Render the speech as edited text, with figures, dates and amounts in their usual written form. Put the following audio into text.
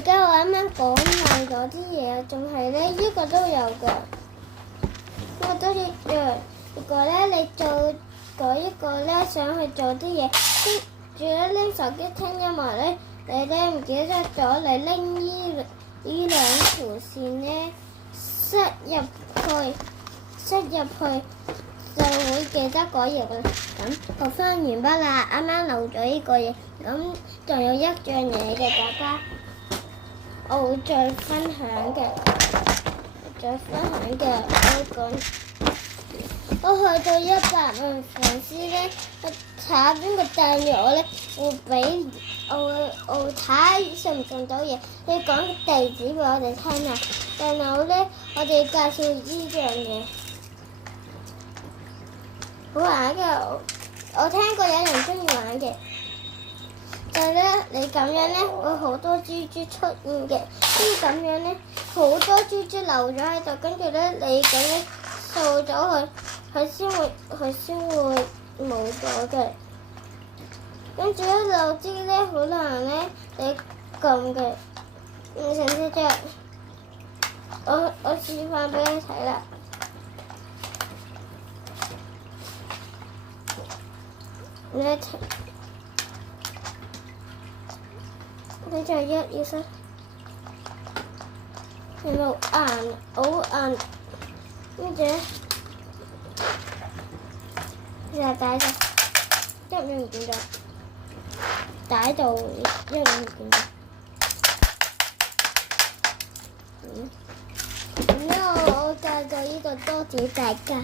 記我啱啱講漏咗啲嘢，仲係咧呢個都有㗎，呢個都一樣。如果咧你做嗰一個咧想去做啲嘢，跟住咧拎手機聽音樂咧，你咧唔記得咗你拎呢兩條線咧塞入去就會記得嗰嘢啦。咁學翻完畢啦，啱啱漏咗呢個嘢，咁仲有一樣嘢嘅大家。我會再分享嘅，我去到100萬粉絲咧，我查邊個訂閱我咧，我會睇信唔信到嘢。你講地址俾我哋聽啊，然後咧我哋介紹呢樣嘢，好玩嘅。我聽過有人中意玩嘅。就係咧，你咁樣咧會好多豬豬出現嘅，跟住咁樣咧好多豬豬留咗喺度，跟住咧你咁樣掃咗佢，佢先會冇咗嘅。跟住咧漏啲咧好難咧，你撳嘅，唔使啫。我示範俾你睇啦。你睇。你就1、2、3，係咪好硬？跟住咧，就擺咗一秒唔見咗，擺到1秒唔見咗。咁咧我教咗呢個，多謝大家。